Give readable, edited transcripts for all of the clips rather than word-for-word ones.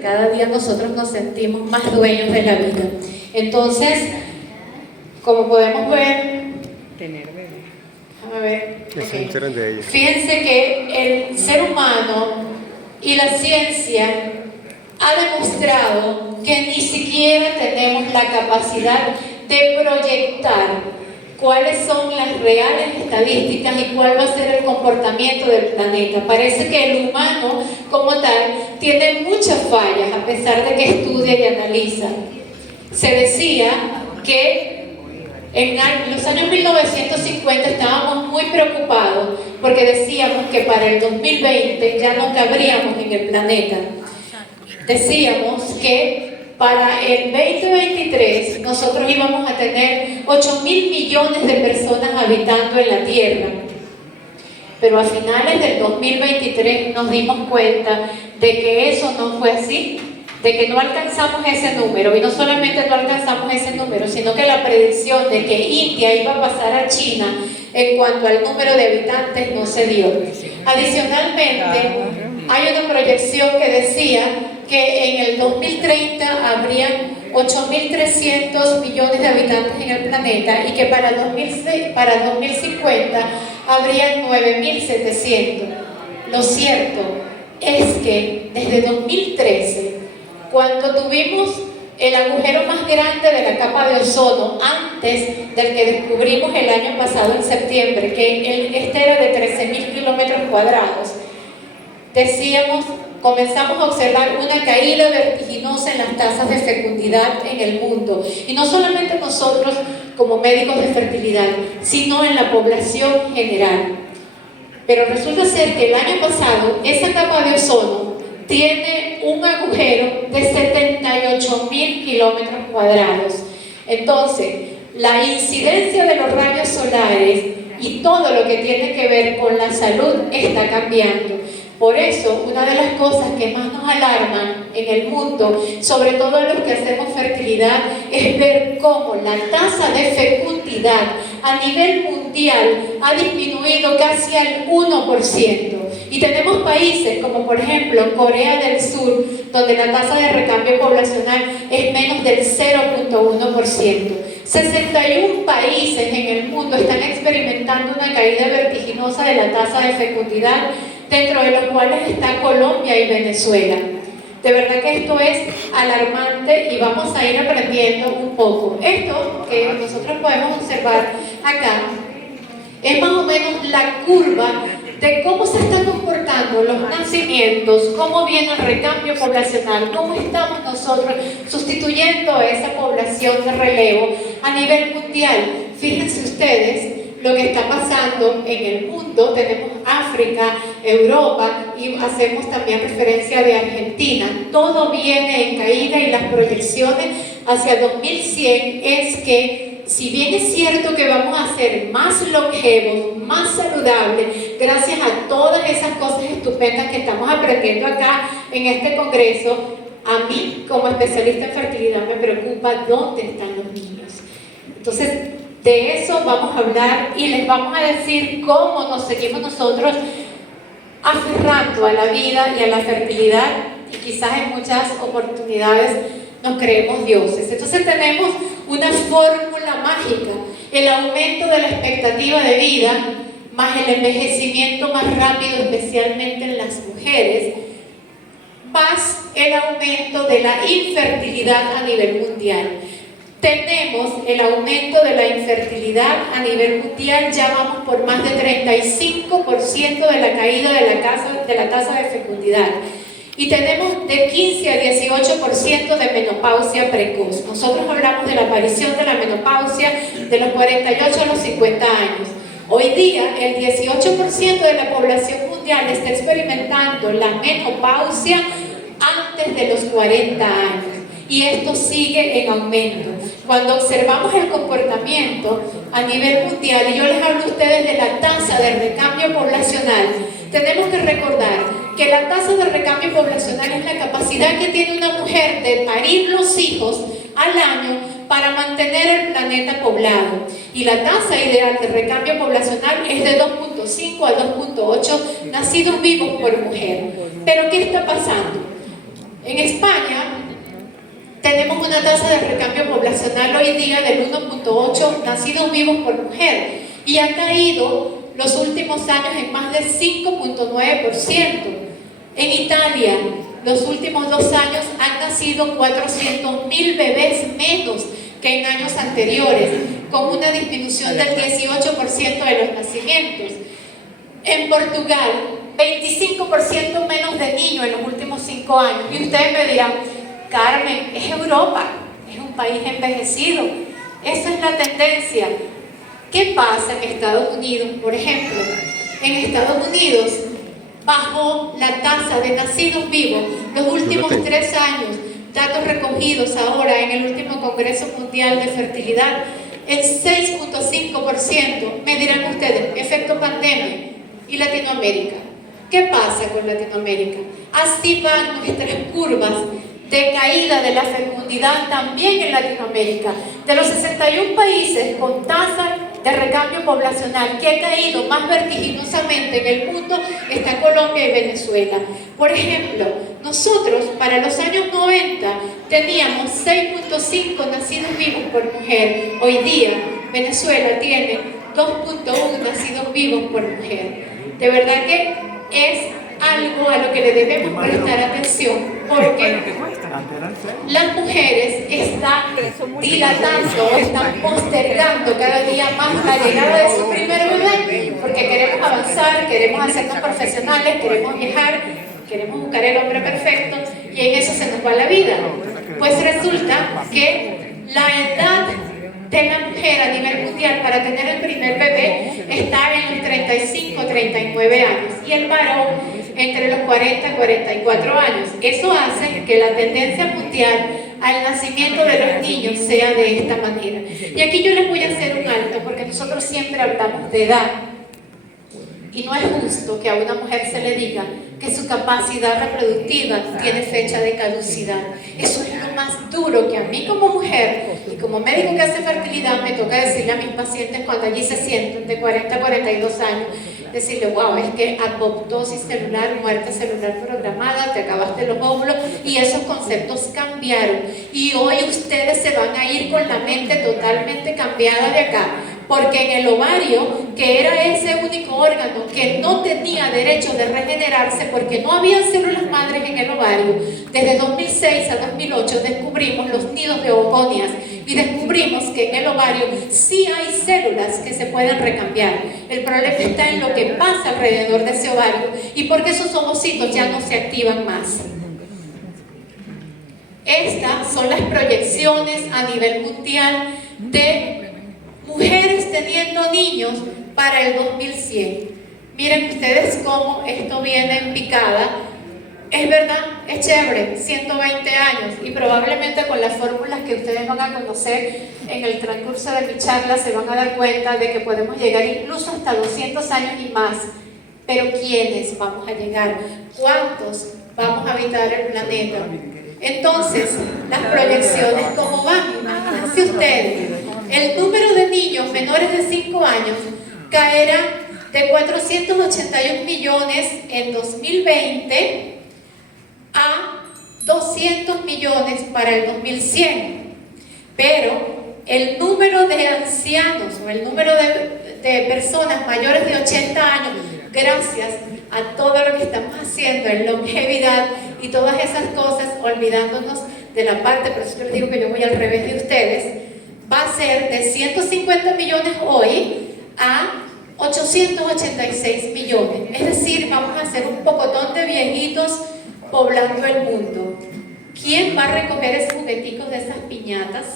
Cada día nosotros nos sentimos más dueños de la vida. Entonces, como podemos ver, déjame ver, okay. Fíjense que el ser humano y la ciencia ha demostrado que ni siquiera tenemos la capacidad de proyectar cuáles son las reales estadísticas y cuál va a ser el comportamiento del planeta. Parece que el humano como tal tiene muchas fallas a pesar de que estudia y analiza. Se decía que en los años 1950 estábamos muy preocupados porque decíamos que para el 2020 ya no cabríamos en el planeta. Decíamos que para el 2023 nosotros íbamos a tener 8.000 millones de personas habitando en la Tierra. Pero a finales del 2023 nos dimos cuenta de que eso no fue así, de que no alcanzamos ese número. Y no solamente no alcanzamos ese número, sino que la predicción de que India iba a pasar a China en cuanto al número de habitantes no se dio. Adicionalmente, hay una proyección que decía que en el 2030 habrían 8.300 millones de habitantes en el planeta y que para 2050 habrían 9.700. Lo cierto es que desde 2013, cuando tuvimos el agujero más grande de la capa de ozono, antes del que descubrimos el año pasado en septiembre, que este era de 13.000 kilómetros cuadrados, comenzamos a observar una caída vertiginosa en las tasas de fecundidad en el mundo. Y no solamente nosotros como médicos de fertilidad, sino en la población general. Pero resulta ser que el año pasado esa capa de ozono tiene un agujero de 78.000 kilómetros cuadrados. Entonces, la incidencia de los rayos solares y todo lo que tiene que ver con la salud está cambiando. Por eso, una de las cosas que más nos alarman en el mundo, sobre todo los que hacemos fertilidad, es ver cómo la tasa de fecundidad a nivel mundial ha disminuido casi al 1%. Y tenemos países como por ejemplo Corea del Sur, donde la tasa de recambio poblacional es menos del 0.1%. 61 países en el mundo están experimentando una caída vertiginosa de la tasa de fecundidad, dentro de los cuales está Colombia y Venezuela. De verdad que esto es alarmante y vamos a ir aprendiendo un poco. Esto que nosotros podemos observar acá es más o menos la curva de cómo se están comportando los nacimientos, cómo viene el recambio poblacional, cómo estamos nosotros sustituyendo a esa población de relevo a nivel mundial. Fíjense ustedes lo que está pasando en el mundo. Tenemos África, Europa y hacemos también referencia de Argentina. Todo viene en caída y las proyecciones hacia 2100 es que, si bien es cierto que vamos a ser más longevos, más saludables, gracias a todas esas cosas estupendas que estamos aprendiendo acá en este congreso, a mí como especialista en fertilidad me preocupa dónde están los niños. Entonces, de eso vamos a hablar y les vamos a decir cómo nos seguimos nosotros aferrando a la vida y a la fertilidad, y quizás en muchas oportunidades nos creemos dioses. Entonces tenemos una fórmula mágica: el aumento de la expectativa de vida más el envejecimiento más rápido, especialmente en las mujeres, más el aumento de la infertilidad a nivel mundial. Tenemos el aumento de la infertilidad a nivel mundial, ya vamos por más de 35% de la caída de la tasa de fecundidad. Y tenemos de 15 a 18% de menopausia precoz. Nosotros hablamos de la aparición de la menopausia de los 48 a los 50 años. Hoy día, el 18% de la población mundial está experimentando la menopausia antes de los 40 años. Y esto sigue en aumento. Cuando observamos el comportamiento a nivel mundial, y yo les hablo a ustedes de la tasa de recambio poblacional, tenemos que recordar que la tasa de recambio poblacional es la capacidad que tiene una mujer de parir los hijos al año para mantener el planeta poblado. Y la tasa ideal de recambio poblacional es de 2.5 a 2.8 nacidos vivos por mujer. Pero ¿qué está pasando? En España tenemos una tasa de recambio poblacional hoy día del 1.8 nacidos vivos por mujer y ha caído los últimos años en más del 5.9%. En Italia, los últimos 2 años han nacido 400.000 bebés menos que en años anteriores, con una disminución del 18% de los nacimientos. En Portugal, 25% menos de niños en los últimos 5 años. Y ustedes me dirán, Carmen, es Europa, es un país envejecido. Esa es la tendencia. ¿Qué pasa en Estados Unidos, por ejemplo? En Estados Unidos bajó la tasa de nacidos vivos los últimos 3 años, datos recogidos ahora en el último Congreso Mundial de Fertilidad, el 6.5%. Me dirán ustedes, efecto pandemia. ¿Y Latinoamérica? ¿Qué pasa con Latinoamérica? Así van nuestras curvas de caída de la fecundidad también en Latinoamérica. De los 61 países con tasa de recambio poblacional que ha caído más vertiginosamente en el mundo está Colombia y Venezuela. Por ejemplo, nosotros para los años 90 teníamos 6.5 nacidos vivos por mujer. Hoy día Venezuela tiene 2.1 nacidos vivos por mujer. De verdad que es algo a lo que le debemos prestar atención, porque las mujeres están dilatando, están postergando cada día más la llegada de su primer bebé, porque queremos avanzar, queremos hacernos profesionales, queremos viajar, queremos buscar el hombre perfecto, y en eso se nos va la vida. Pues resulta que la edad de la mujer a nivel mundial para tener el primer bebé está en los 35, 39 años y el varón entre los 40 y 44 años. Eso hace que la tendencia mundial al nacimiento de los niños sea de esta manera. Y aquí yo les voy a hacer un alto porque nosotros siempre hablamos de edad y no es justo que a una mujer se le diga que su capacidad reproductiva tiene fecha de caducidad. Eso es lo más duro que a mí como mujer y como médico que hace fertilidad me toca decirle a mis pacientes cuando allí se sienten de 40 a 42 años, decirle, wow, es que apoptosis celular, muerte celular programada, te acabaste los óvulos, y esos conceptos cambiaron. Y hoy ustedes se van a ir con la mente totalmente cambiada de acá, porque en el ovario, que era ese único órgano que no tenía derecho de regenerarse porque no había células madres en el ovario, desde 2006 a 2008 descubrimos los nidos de ovoconias y descubrimos que en el ovario sí hay células que se pueden recambiar. El problema está en lo que pasa alrededor de ese ovario y porque esos ovocitos ya no se activan más. Estas son las proyecciones a nivel mundial de mujeres teniendo niños para el 2100. Miren ustedes cómo esto viene en picada. Es verdad, es chévere, 120 años, y probablemente con las fórmulas que ustedes van a conocer en el transcurso de mi charla se van a dar cuenta de que podemos llegar incluso hasta 200 años y más. Pero ¿quiénes vamos a llegar? ¿Cuántos vamos a habitar el planeta? Entonces, las proyecciones, ¿cómo van? Imagínense ustedes, el número de niños menores de 5 años caerá de 481 millones en 2020 a 200 millones para el 2100. Pero el número de ancianos o el número de personas mayores de 80 años, gracias a todo lo que estamos haciendo en longevidad y todas esas cosas, olvidándonos de la parte, por eso yo les digo que yo voy al revés de ustedes, va a ser de 150 millones hoy a 886 millones. Es decir, vamos a hacer un pocotón de viejitos poblando el mundo. ¿Quién va a recoger esos jugueticos de esas piñatas?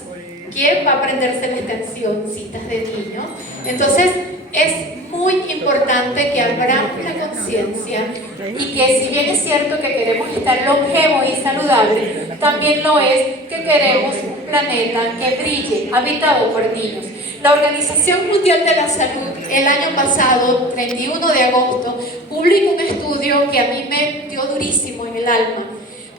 ¿Quién va a aprenderse las cancioncitas de niños? Entonces, es muy importante que abramos la conciencia y que si bien es cierto que queremos estar longevos y saludables, también lo es que queremos un planeta que brille, habitado por niños. La Organización Mundial de la Salud el año pasado, 31 de agosto, publicó un estudio que a mí me dio durísimo en el alma,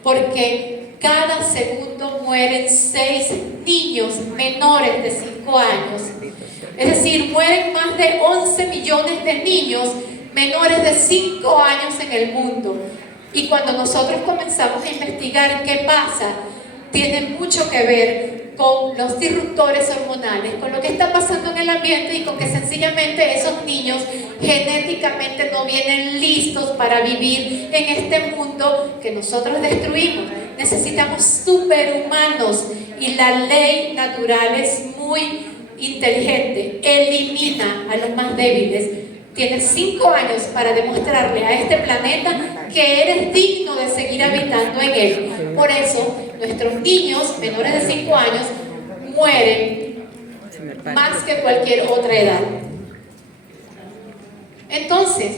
porque cada segundo mueren 6 niños menores de 5 años. Es decir, mueren más de 11 millones de niños menores de 5 años en el mundo. Y cuando nosotros comenzamos a investigar qué pasa, tiene mucho que ver con los disruptores hormonales, con lo que está pasando en el ambiente y con que sencillamente esos niños genéticamente no vienen listos para vivir en este mundo que nosotros destruimos. Necesitamos superhumanos y la ley natural es muy inteligente, elimina a los más débiles. Tienes 5 años para demostrarle a este planeta que eres digno de seguir habitando en él. Por eso, nuestros niños menores de 5 años mueren más que cualquier otra edad. Entonces,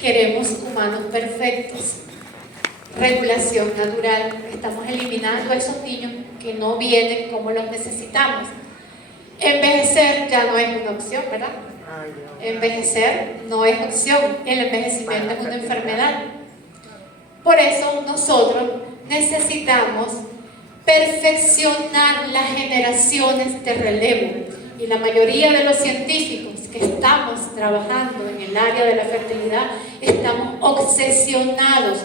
queremos humanos perfectos. Regulación natural. Estamos eliminando a esos niños que no vienen como los necesitamos. Envejecer ya no es una opción, ¿verdad? Envejecer no es opción. El envejecimiento es una enfermedad. Por eso nosotros necesitamos perfeccionar las generaciones de relevo. Y la mayoría de los científicos que estamos trabajando en el área de la fertilidad estamos obsesionados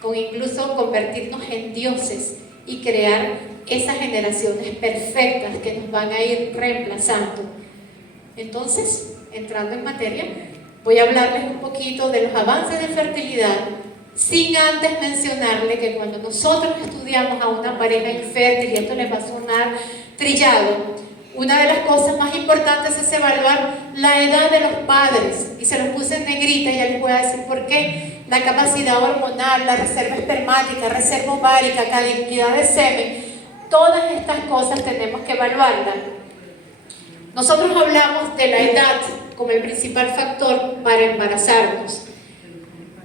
con incluso convertirnos en dioses y crear esas generaciones perfectas que nos van a ir reemplazando. Entonces, entrando en materia, voy a hablarles un poquito de los avances de fertilidad, sin antes mencionarle que cuando nosotros estudiamos a una pareja infértil, y esto les va a sonar trillado, una de las cosas más importantes es evaluar la edad de los padres, y se los puse en negrita, y ya les voy a decir por qué. La capacidad hormonal, la reserva espermática, reserva ovárica, cantidad de semen, todas estas cosas tenemos que evaluarlas. Nosotros hablamos de la edad como el principal factor para embarazarnos.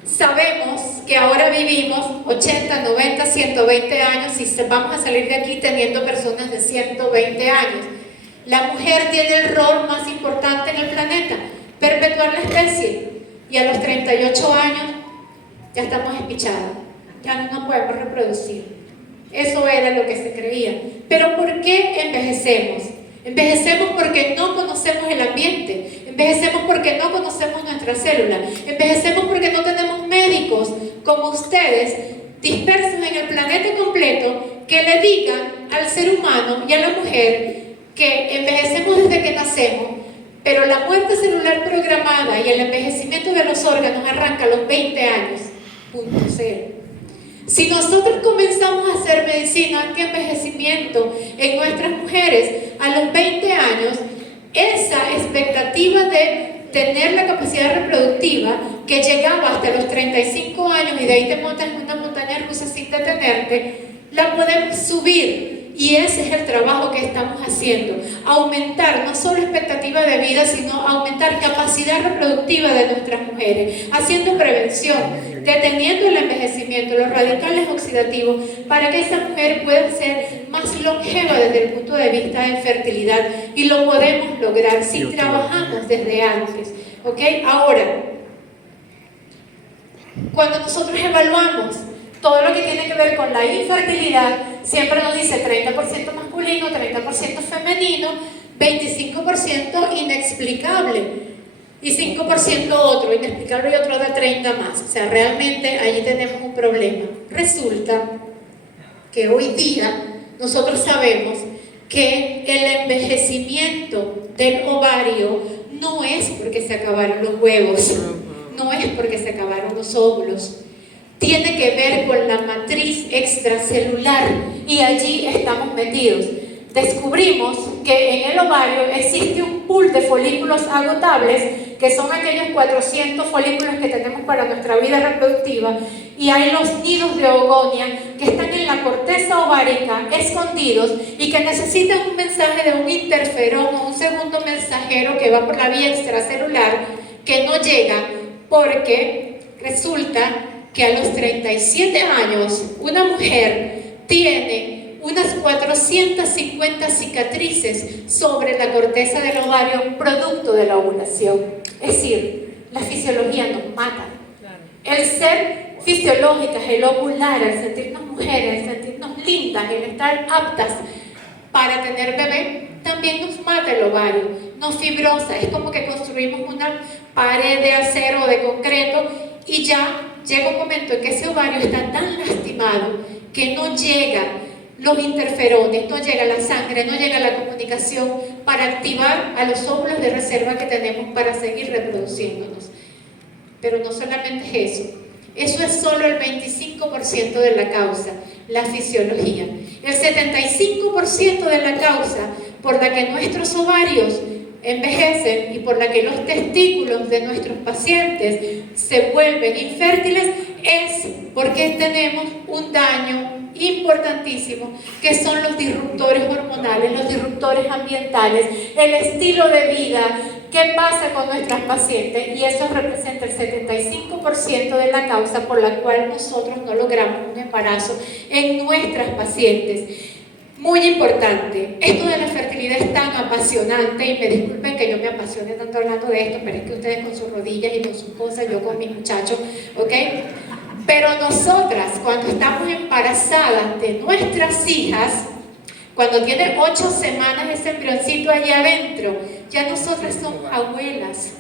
Sabemos que ahora vivimos 80, 90, 120 años y vamos a salir de aquí teniendo personas de 120 años. La mujer tiene el rol más importante en el planeta, perpetuar la especie, y a los 38 años ya estamos espichadas, ya no nos podemos reproducir. Eso era lo que se creía. Pero ¿por qué envejecemos? Envejecemos porque no conocemos el ambiente, envejecemos porque no conocemos nuestras células, envejecemos porque no tenemos médicos como ustedes dispersos en el planeta completo que le digan al ser humano y a la mujer que envejecemos desde que nacemos, pero la muerte celular programada y el envejecimiento de los órganos arranca a los 20 años, punto cero. Si nosotros comenzamos a hacer medicina anti-envejecimiento en nuestras mujeres a los 20 años, esa expectativa de tener la capacidad reproductiva que llegaba hasta los 35 años y de ahí te montas en una montaña rusa sin detenerte, la podemos subir. Y ese es el trabajo que estamos haciendo, aumentar no solo expectativa de vida, sino aumentar capacidad reproductiva de nuestras mujeres, haciendo prevención, deteniendo el envejecimiento, los radicales oxidativos, para que esa mujer pueda ser más longeva desde el punto de vista de fertilidad, y lo podemos lograr si trabajamos desde antes, ¿ok? Ahora, cuando nosotros evaluamos todo lo que tiene que ver con la infertilidad, siempre nos dice 30% masculino, 30% femenino, 25% inexplicable y 5% otro, inexplicable y otro de 30 más. O sea, realmente allí tenemos un problema. Resulta que hoy día nosotros sabemos que el envejecimiento del ovario no es porque se acabaron los huevos, no es porque se acabaron los óvulos. Tiene que ver con la matriz extracelular y allí estamos metidos. Descubrimos que en el ovario existe un pool de folículos agotables, que son aquellos 400 folículos que tenemos para nuestra vida reproductiva, y hay los nidos de oogonia que están en la corteza ovárica escondidos y que necesitan un mensaje de un interferón o un segundo mensajero que va por la vía extracelular, que no llega porque resulta que a los 37 años una mujer tiene unas 450 cicatrices sobre la corteza del ovario producto de la ovulación. Es decir, la fisiología nos mata. El ser fisiológicas, el ovular, el sentirnos mujeres, el sentirnos lindas, el estar aptas para tener bebé, también nos mata el ovario, nos fibrosa. Es como que construimos una pared de acero o de concreto y ya llega un momento en que ese ovario está tan lastimado que no llega los interferones, no llega la sangre, no llega la comunicación para activar a los óvulos de reserva que tenemos para seguir reproduciéndonos. Pero no solamente es eso es solo el 25% de la causa, la fisiología. El 75% de la causa por la que nuestros ovarios envejecen y por la que los testículos de nuestros pacientes se vuelven infértiles es porque tenemos un daño importantísimo que son los disruptores hormonales, los disruptores ambientales, el estilo de vida. ¿Qué pasa con nuestras pacientes? Y eso representa el 75% de la causa por la cual nosotros no logramos un embarazo en nuestras pacientes. Muy importante, esto de la fertilidad es tan apasionante, y me disculpen que yo me apasione tanto hablando de esto, pero es que ustedes con sus rodillas y con sus cosas, yo con mis muchachos, ¿ok? Pero nosotras, cuando estamos embarazadas de nuestras hijas, cuando tiene 8 semanas ese embrioncito allá adentro, ya nosotras somos abuelas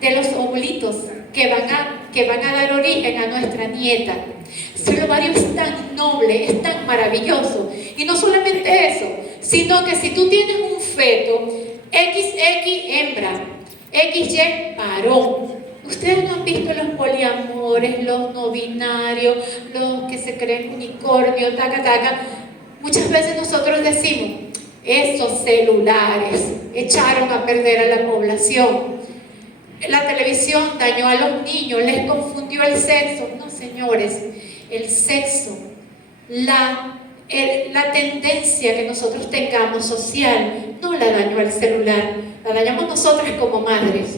de los ovulitos que van a dar origen a nuestra nieta. El ovario es tan noble, es tan maravilloso. Y no solamente eso, sino que si tú tienes un feto, XX hembra, XY varón. Ustedes no han visto los poliamores, los no binarios, los que se creen unicornio, taca, taca. Muchas veces nosotros decimos, esos celulares echaron a perder a la población. La televisión dañó a los niños, les confundió el sexo. No, señores, el sexo, la tendencia que nosotros tengamos social, no la dañó el celular, la dañamos nosotras como madres.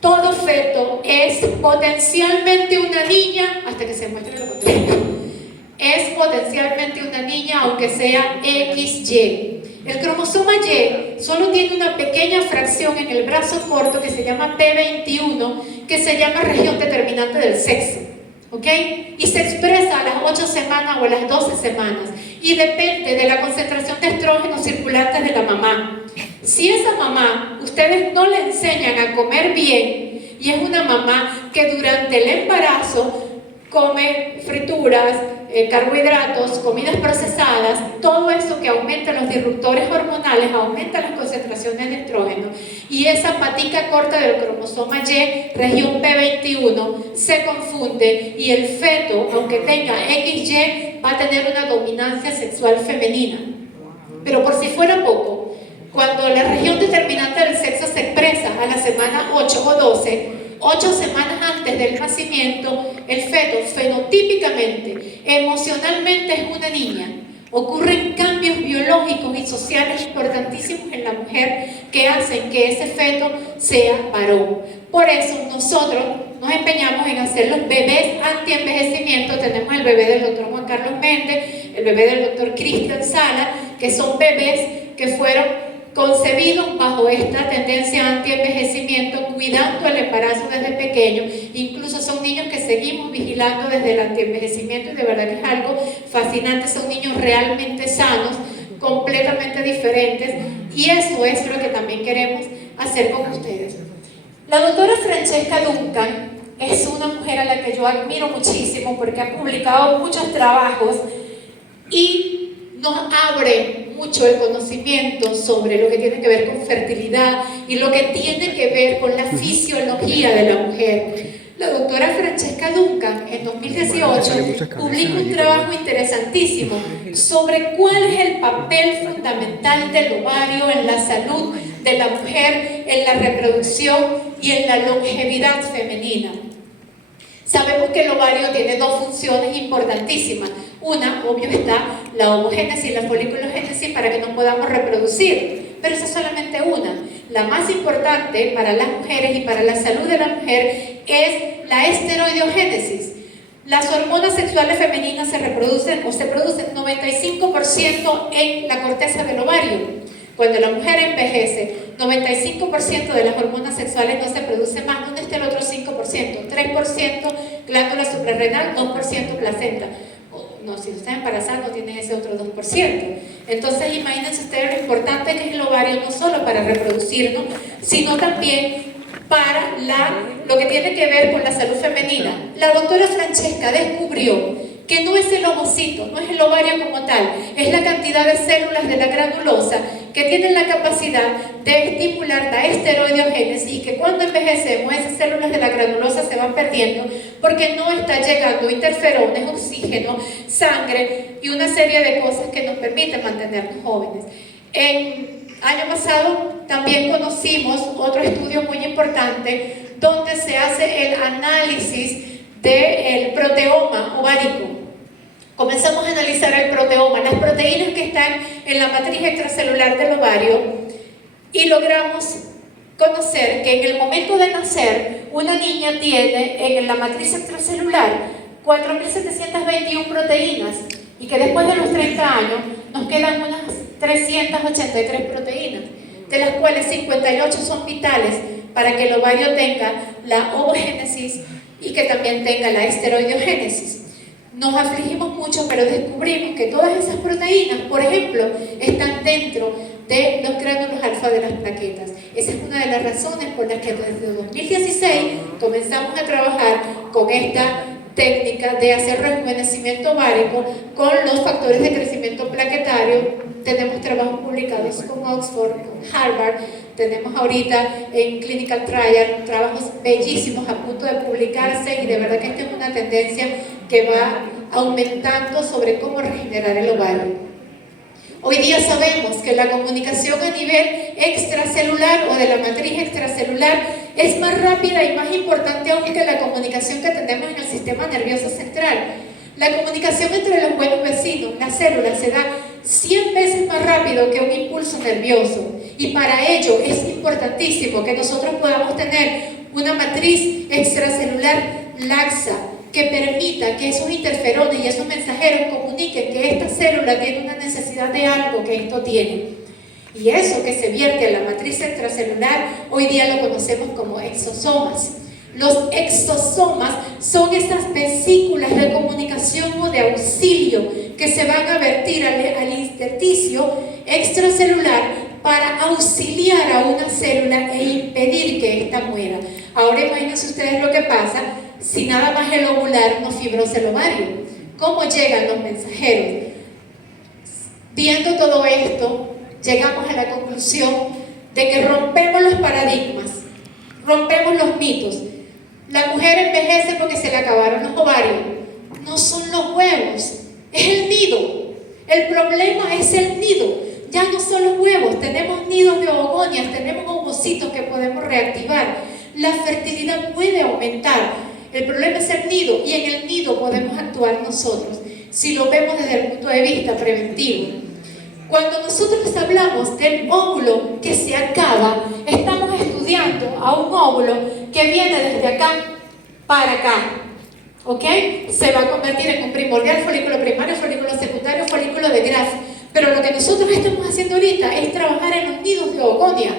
Todo feto es potencialmente una niña, hasta que se muestre lo contrario. Es potencialmente una niña, aunque sea XY. El cromosoma Y solo tiene una pequeña fracción en el brazo corto que se llama P21, que se llama región determinante del sexo. ¿Ok? Y se expresa a las 8 semanas o a las 12 semanas y depende de la concentración de estrógenos circulantes de la mamá. Si esa mamá, ustedes no le enseñan a comer bien y es una mamá que durante el embarazo come frituras, carbohidratos, comidas procesadas, todo eso que aumenta los disruptores hormonales, aumenta las concentraciones de estrógeno, y esa patica corta del cromosoma Y, región P21, se confunde y el feto, aunque tenga XY, va a tener una dominancia sexual femenina. Pero por si fuera poco, cuando la región determinante del sexo se expresa a la semana 8 o 12, 8 semanas antes del nacimiento, el feto fenotípicamente, emocionalmente es una niña. Ocurren cambios biológicos y sociales importantísimos en la mujer que hacen que ese feto sea varón. Por eso nosotros nos empeñamos en hacer los bebés anti-envejecimiento. Tenemos el bebé del doctor Juan Carlos Méndez, el bebé del doctor Cristian Sala, que son bebés que fueron concebidos bajo esta tendencia anti-envejecimiento, cuidando el embarazo desde pequeño. Incluso son niños que seguimos vigilando desde el anti-envejecimiento, y de verdad que es algo fascinante. Son niños realmente sanos, completamente diferentes, y eso es lo que también queremos hacer con ustedes. La doctora Francesca Duncan es una mujer a la que yo admiro muchísimo porque ha publicado muchos trabajos y nos abre mucho el conocimiento sobre lo que tiene que ver con fertilidad y lo que tiene que ver con la fisiología de la mujer. La doctora Francesca Duncan en 2018 publica un trabajo interesantísimo sobre cuál es el papel fundamental del ovario en la salud de la mujer, en la reproducción y en la longevidad femenina. Sabemos que el ovario tiene 2 funciones importantísimas. Una, obvio, está la ovogénesis y la foliculogénesis para que nos podamos reproducir, pero esa es solamente una. La más importante para las mujeres y para la salud de la mujer es la esteroideogénesis. Las hormonas sexuales femeninas se producen 95% en la corteza del ovario. Cuando la mujer envejece, 95% de las hormonas sexuales no se producen más. ¿Dónde está el otro 5%? 3% glándula suprarrenal, 2% placenta. No, si estás embarazada no tienes ese otro 2%. Entonces imagínense ustedes lo importante que es el ovario, no solo para reproducirnos, sino también para lo que tiene que ver con la salud femenina. La doctora Francesca descubrió que no es el ovocito, no es el ovario como tal, es la cantidad de células de la granulosa que tienen la capacidad de estimular la esteroideogénesis, y que cuando envejecemos esas células de la granulosa se van perdiendo porque no está llegando interferones, oxígeno, sangre y una serie de cosas que nos permiten mantenernos jóvenes. El año pasado también conocimos otro estudio muy importante donde se hace el análisis del proteoma ovárico. Comenzamos a analizar el proteoma, las proteínas que están en la matriz extracelular del ovario, y logramos conocer que en el momento de nacer una niña tiene en la matriz extracelular 4.721 proteínas, y que después de los 30 años nos quedan unas 383 proteínas, de las cuales 58 son vitales para que el ovario tenga la ovogénesis y que también tenga la esteroideogénesis. Nos afligimos mucho, pero descubrimos que todas esas proteínas, por ejemplo, están dentro de los gránulos alfa de las plaquetas. Esa es una de las razones por las que desde 2016 comenzamos a trabajar con esta técnica de hacer rejuvenecimiento ovárico con los factores de crecimiento plaquetario. Tenemos trabajos publicados con Oxford, con Harvard, tenemos ahorita en Clinical Trial trabajos bellísimos a punto de publicarse, y de verdad que esta es una tendencia que va aumentando sobre cómo regenerar el ovario. Hoy día sabemos que la comunicación a nivel extracelular o de la matriz extracelular es más rápida y más importante aún que la comunicación que tenemos en el sistema nervioso central. La comunicación entre los buenos vecinos, las células, se da 100 veces más rápido que un impulso nervioso, y para ello es importantísimo que nosotros podamos tener una matriz extracelular laxa que permita que esos interferones y esos mensajeros comuniquen que esta célula tiene una necesidad de algo que esto tiene. Y eso que se vierte en la matriz extracelular hoy día lo conocemos como exosomas. Los exosomas son esas vesículas de comunicación o de auxilio que se van a vertir al intersticio extracelular para auxiliar a una célula e impedir que ésta muera. Ahora imagínense ustedes lo que pasa si nada más el ovular no fibrosa el ovario. ¿Cómo llegan los mensajeros? Viendo todo esto, llegamos a la conclusión de que rompemos los paradigmas, rompemos los mitos. La mujer envejece porque se le acabaron los ovarios. No son los huevos, es el nido. El problema es el nido. Ya no son los huevos, tenemos nidos de ovogonias, tenemos ovocitos que podemos reactivar. La fertilidad puede aumentar. El problema es el nido, y en el nido podemos actuar nosotros, si lo vemos desde el punto de vista preventivo. Cuando nosotros hablamos del óvulo que se acaba, estamos estudiando a un óvulo que viene desde acá para acá, ¿ok? Se va a convertir en un primordial, folículo primario, folículo secundario, folículo de Graf. Pero lo que nosotros estamos haciendo ahorita es trabajar en los nidos de ovogonia,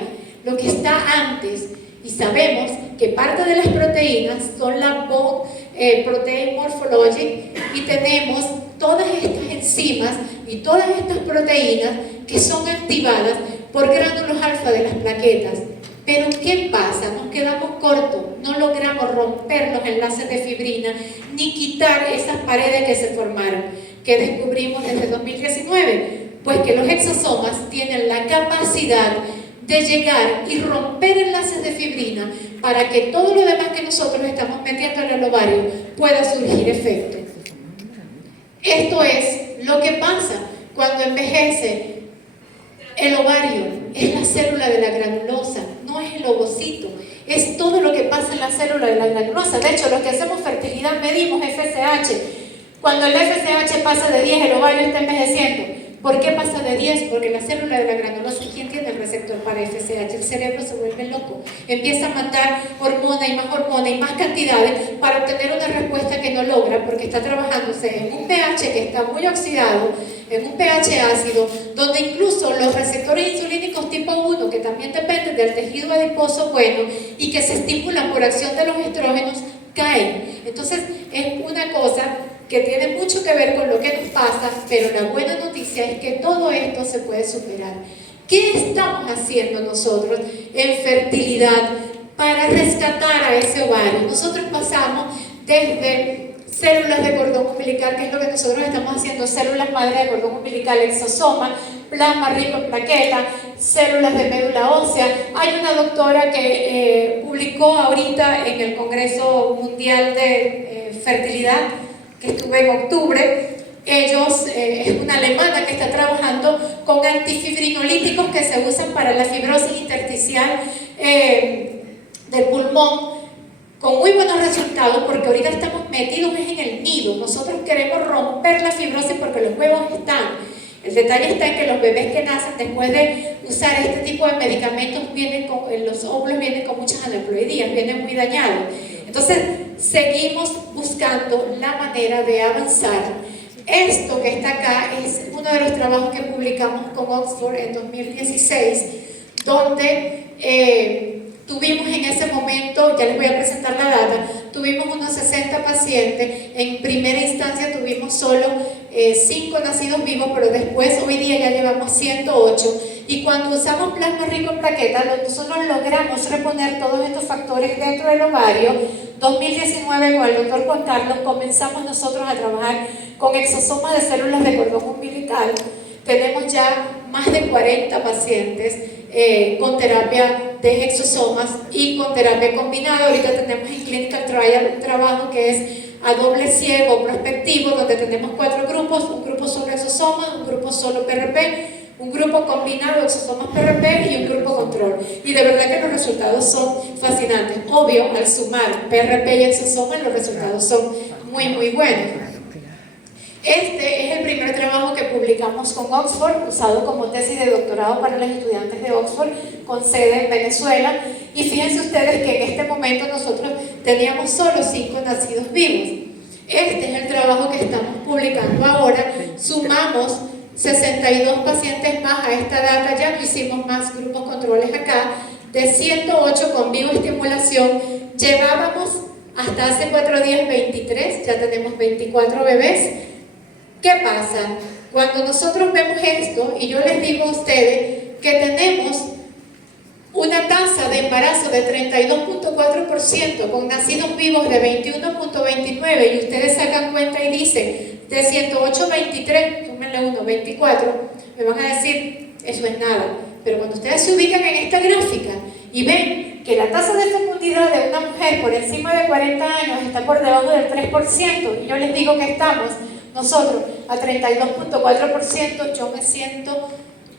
lo que está antes. Y sabemos que parte de las proteínas son la Protein Morphology, y tenemos todas estas enzimas y todas estas proteínas que son activadas por gránulos alfa de las plaquetas. Pero ¿qué pasa? Nos quedamos cortos, no logramos romper los enlaces de fibrina ni quitar esas paredes que se formaron. ¿Qué descubrimos desde 2019? Pues que los exosomas tienen la capacidad de llegar y romper enlaces de fibrina para que todo lo demás que nosotros estamos metiendo en el ovario pueda surgir efecto. Esto es lo que pasa cuando envejece el ovario. Es la célula de la granulosa, no es el ovocito. Es todo lo que pasa en la célula de la granulosa. De hecho, los que hacemos fertilidad medimos FSH. Cuando el FSH pasa de 10, el ovario está envejeciendo. ¿Por qué pasa de 10? Porque la célula de la granulosa, ¿quién tiene el receptor para FSH? El cerebro se vuelve loco, empieza a mandar hormona y más cantidades para obtener una respuesta que no logra, porque está trabajándose en un pH que está muy oxidado, en un pH ácido, donde incluso los receptores insulínicos tipo 1, que también dependen del tejido adiposo bueno y que se estimulan por acción de los estrógenos, caen. Entonces es una cosa que tiene mucho que ver con lo que nos pasa, pero la buena noticia es que todo esto se puede superar. ¿Qué estamos haciendo nosotros en fertilidad para rescatar a ese ovario. Nosotros pasamos desde células de cordón umbilical, que es lo que nosotros estamos haciendo, células madre de cordón umbilical, exosoma, plasma rico en plaqueta, células de médula ósea. Hay una doctora que publicó ahorita en el Congreso Mundial de Fertilidad, que estuve en octubre. Es una alemana que está trabajando con antifibrinolíticos que se usan para la fibrosis intersticial del pulmón, con muy buenos resultados, porque ahorita estamos metidos en el nido. Nosotros queremos romper la fibrosis porque los huevos están. El detalle está en que los bebés que nacen después de usar este tipo de medicamentos los óvulos vienen con muchas aneuploidías, vienen muy dañados. Entonces seguimos buscando la manera de avanzar. Esto que está acá es uno de los trabajos que publicamos con Oxford en 2016, donde tuvimos en ese momento, ya les voy a presentar la data, tuvimos unos 60 pacientes. En primera instancia tuvimos solo 5 nacidos vivos, pero después hoy día ya llevamos 108. Y cuando usamos plasma rico en plaquetas, nosotros logramos reponer todos estos factores dentro del ovario. 2019, con el doctor Juan Carlos, comenzamos nosotros a trabajar con exosomas de células de cordón umbilical. Tenemos ya más de 40 pacientes con terapia de exosomas y con terapia combinada. Ahorita tenemos en Clinical Trial un trabajo que es a doble ciego prospectivo, donde tenemos 4 grupos, un grupo solo exosomas, un grupo solo PRP, un grupo combinado exosomas PRP y un grupo control. Y de verdad que los resultados son fascinantes. Obvio, al sumar PRP y exosomas, los resultados son muy, muy buenos. Este es el primer trabajo que publicamos con Oxford, usado como tesis de doctorado para los estudiantes de Oxford, con sede en Venezuela. Y fíjense ustedes que en este momento nosotros teníamos solo 5 nacidos vivos. Este es el trabajo que estamos publicando ahora. Sumamos 62 pacientes más a esta data, ya no hicimos más grupos controles acá, de 108 con bioestimulación. Llevábamos hasta hace 4 días 23, ya tenemos 24 bebés. ¿Qué pasa? Cuando nosotros vemos esto, y yo les digo a ustedes que tenemos una tasa de embarazo de 32.4% con nacidos vivos de 21.29, y ustedes sacan cuenta y dicen de 108 23, tómenle 1, 24, me van a decir, eso es nada. Pero cuando ustedes se ubican en esta gráfica y ven que la tasa de fecundidad de una mujer por encima de 40 años está por debajo del 3%, y yo les digo que estamos nosotros a 32.4%, yo me siento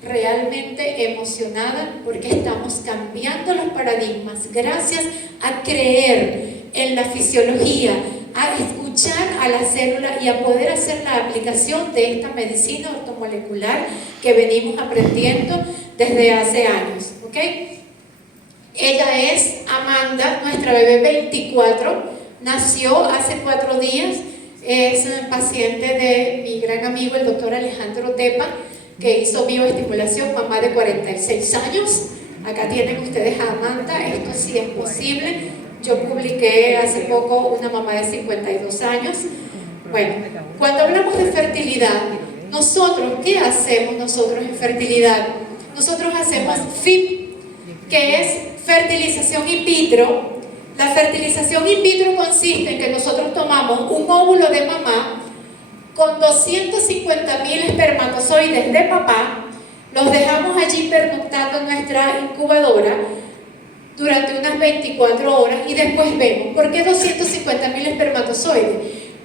realmente emocionada porque estamos cambiando los paradigmas gracias a creer en la fisiología, a escuchar a la célula y a poder hacer la aplicación de esta medicina ortomolecular que venimos aprendiendo desde hace años, ¿ok? Ella es Amanda, nuestra bebé 24, nació hace 4 días. Es paciente de mi gran amigo, el doctor Alejandro Tepa, que hizo bioestimulación, mamá de 46 años. Acá tienen ustedes a Amanda, esto sí es posible. Yo publiqué hace poco una mamá de 52 años. Bueno, cuando hablamos de fertilidad, nosotros, ¿qué hacemos nosotros en fertilidad? Nosotros hacemos FIP, que es fertilización in vitro. La fertilización in vitro consiste en que nosotros tomamos un óvulo de mamá con 250.000 espermatozoides de papá, los dejamos allí pernoctando en nuestra incubadora durante unas 24 horas y después vemos. ¿Por qué 250.000 espermatozoides?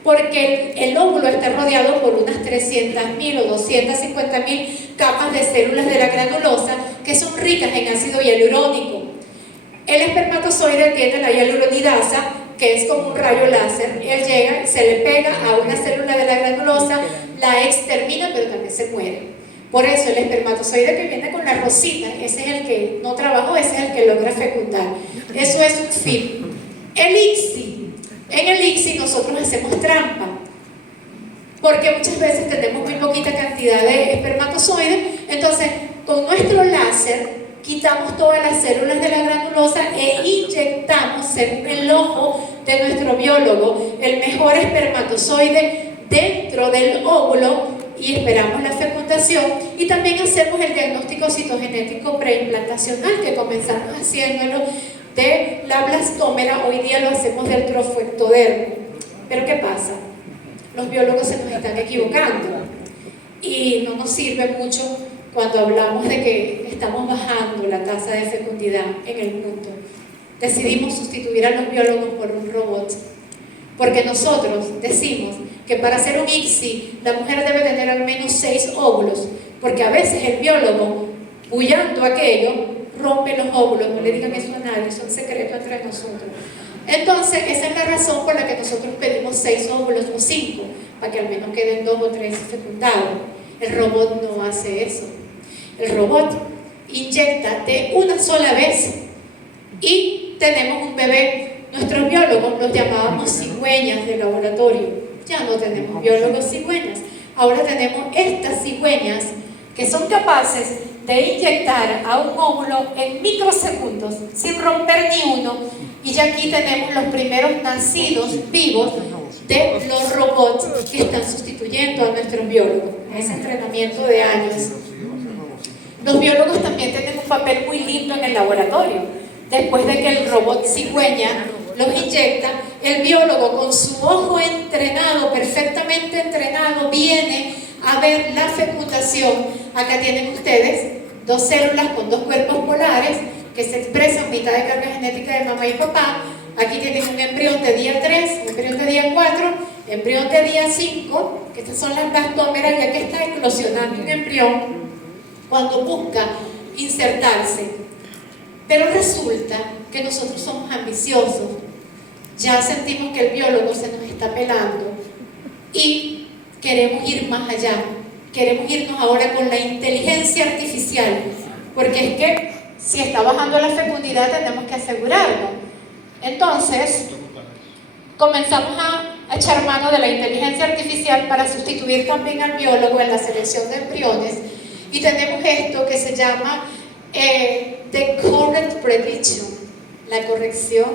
Porque el óvulo está rodeado por unas 300.000 o 250.000 capas de células de la granulosa que son ricas en ácido hialurónico. El espermatozoide tiene la hialuronidasa, que es como un rayo láser. Él llega, se le pega a una célula de la granulosa, la extermina, pero también se muere. Por eso el espermatozoide que viene con la rosita, ese es el que no trabajó, ese es el que logra fecundar. Eso es un FIP. El ICSI. En el ICSI nosotros hacemos trampa, porque muchas veces tenemos muy poquita cantidad de espermatozoides. Entonces, con nuestro láser quitamos todas las células de la granulosa e inyectamos, según el ojo de nuestro biólogo, el mejor espermatozoide dentro del óvulo y esperamos la fecundación. Y también hacemos el diagnóstico citogenético preimplantacional, que comenzamos haciéndolo de la blastómera, hoy día lo hacemos del trofoectodermo. Pero ¿qué pasa? Los biólogos se nos están equivocando y no nos sirve mucho cuando hablamos de que estamos bajando la tasa de fecundidad en el mundo. Decidimos sustituir a los biólogos por un robot, porque nosotros decimos que para hacer un ICSI la mujer debe tener al menos 6 óvulos, porque a veces el biólogo, bullando aquello, rompe los óvulos. No le digan eso a nadie, son secretos entre nosotros. Entonces, esa es la razón por la que nosotros pedimos 6 óvulos o 5, para que al menos queden 2 o 3 fecundados. El robot no hace eso. El robot inyecta de una sola vez y tenemos un bebé. Nuestros biólogos los llamábamos cigüeñas de laboratorio. Ya no tenemos biólogos cigüeñas. Ahora tenemos estas cigüeñas que son capaces de inyectar a un óvulo en microsegundos sin romper ni uno, y ya aquí tenemos los primeros nacidos vivos de los robots que están sustituyendo a nuestros biólogos, ese entrenamiento de años. Los biólogos también tienen un papel muy lindo en el laboratorio. Después de que el robot cigüeña los inyecta, el biólogo con su ojo entrenado, perfectamente entrenado, viene a ver la fecundación. Acá tienen ustedes 2 células con 2 cuerpos polares que se expresan mitad de carga genética de mamá y papá. Aquí tienen un embrión de día 3, un embrión de día 4, embrión de día 5, que estas son las blastómeras, ya que está eclosionando un embrión cuando busca insertarse. Pero resulta que nosotros somos ambiciosos. Ya sentimos que el biólogo se nos está pelando y queremos ir más allá. Queremos irnos ahora con la inteligencia artificial, porque es que si está bajando la fecundidad tenemos que asegurarlo. Entonces comenzamos a echar mano de la inteligencia artificial para sustituir también al biólogo en la selección de embriones, y tenemos esto que se llama the correct prediction, la corrección,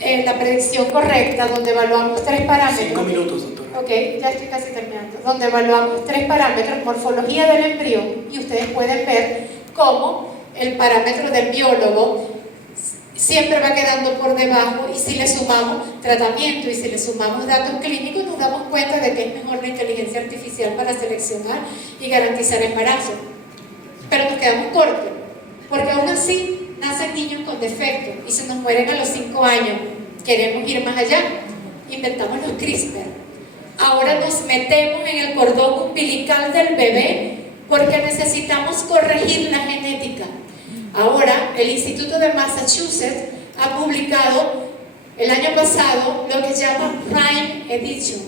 la predicción correcta, donde evaluamos 3 parámetros. 5 minutos, doctora. Ok, ya estoy casi terminando. Donde evaluamos 3 parámetros: morfología del embrión, y ustedes pueden ver cómo el parámetro del biólogo siempre va quedando por debajo, y si le sumamos tratamiento y si le sumamos datos clínicos, nos damos cuenta de que es mejor la inteligencia artificial para seleccionar y garantizar embarazo. Pero nos quedamos cortos, porque aún así nacen niños con defectos y se nos mueren a los 5 años. Queremos ir más allá, inventamos los CRISPR. Ahora nos metemos en el cordón umbilical del bebé porque necesitamos corregir la genética. Ahora el Instituto de Massachusetts ha publicado el año pasado lo que se llama Prime Edition.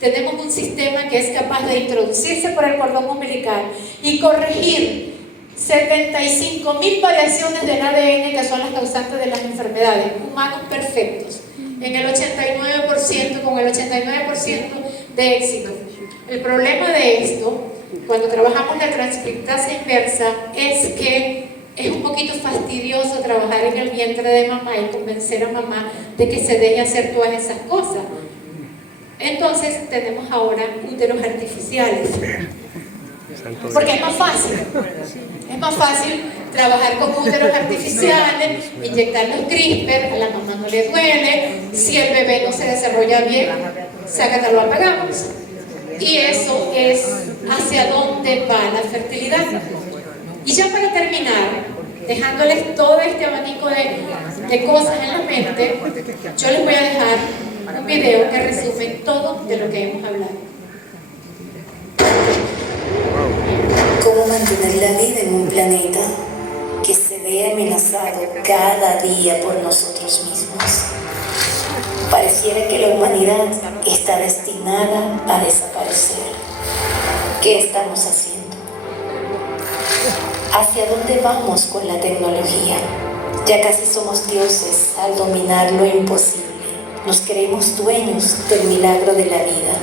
Tenemos un sistema que es capaz de introducirse por el cordón umbilical y corregir 75.000 variaciones del ADN que son las causantes de las enfermedades. Humanos perfectos, en el 89%, con el 89% de éxito. El problema de esto, cuando trabajamos la transcriptasa inversa, es que es un poquito fastidioso trabajar en el vientre de mamá y convencer a mamá de que se deje hacer todas esas cosas. Entonces tenemos ahora úteros artificiales, porque es más fácil. Es más fácil trabajar con úteros artificiales, inyectar los CRISPR, a la mamá no le duele, si el bebé no se desarrolla bien, sácate, lo apagamos. Y eso es hacia dónde va la fertilidad. Y ya para terminar, dejándoles todo este abanico de cosas en la mente, yo les voy a dejar un video que resume todo de lo que hemos hablado. ¿Cómo mantener la vida en un planeta que se ve amenazado cada día por nosotros mismos? Pareciera que la humanidad está destinada a desaparecer. ¿Qué estamos haciendo? ¿Hacia dónde vamos con la tecnología? Ya casi somos dioses al dominar lo imposible. Nos creemos dueños del milagro de la vida.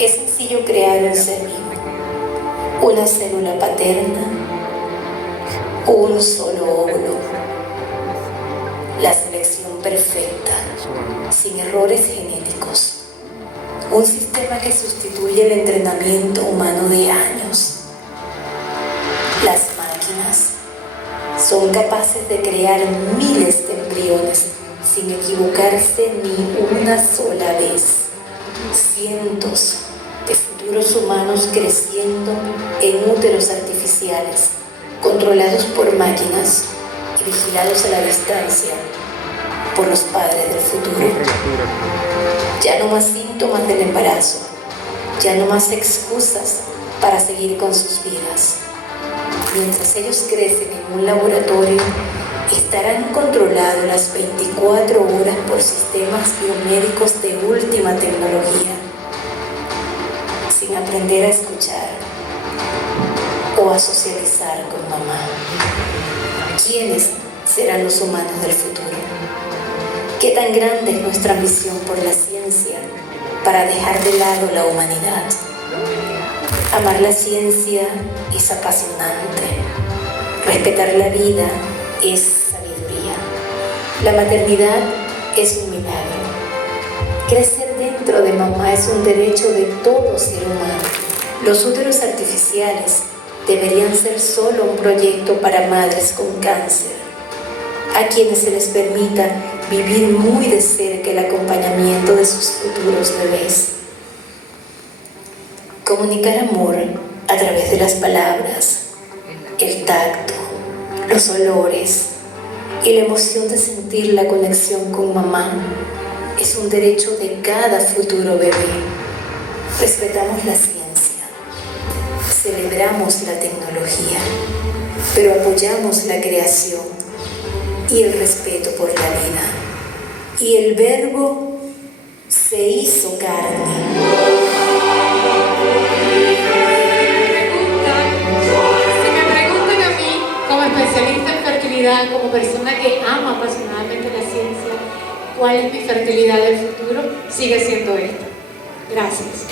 Es sencillo crear un ser vivo, una célula paterna, un solo óvulo, la selección perfecta, sin errores genéticos, un sistema que sustituye el entrenamiento humano de años. Las máquinas Son capaces de crear miles de embriones sin equivocarse ni una sola vez. Cientos de futuros humanos creciendo en úteros artificiales, controlados por máquinas y vigilados a la distancia por los padres del futuro. Ya no más síntomas del embarazo, ya no más excusas para seguir con sus vidas. Mientras ellos crecen en un laboratorio, estarán controlados las 24 horas por sistemas biomédicos de última tecnología, sin aprender a escuchar o a socializar con mamá. ¿Quiénes serán los humanos del futuro? ¿Qué tan grande es nuestra ambición por la ciencia para dejar de lado la humanidad? Amar la ciencia es apasionante. Respetar la vida es sabiduría. La maternidad es un milagro. Crecer dentro de mamá es un derecho de todo ser humano. Los úteros artificiales deberían ser solo un proyecto para madres con cáncer, a quienes se les permita vivir muy de cerca el acompañamiento de sus futuros bebés. Comunicar amor a través de las palabras, el tacto, los olores y la emoción de sentir la conexión con mamá es un derecho de cada futuro bebé. Respetamos la ciencia, celebramos la tecnología, pero apoyamos la creación y el respeto por la vida. Y el Verbo se hizo carne. Si me preguntan a mí, como especialista en fertilidad, como persona que ama apasionadamente la ciencia, ¿cuál es mi fertilidad del futuro? Sigue siendo esta. Gracias.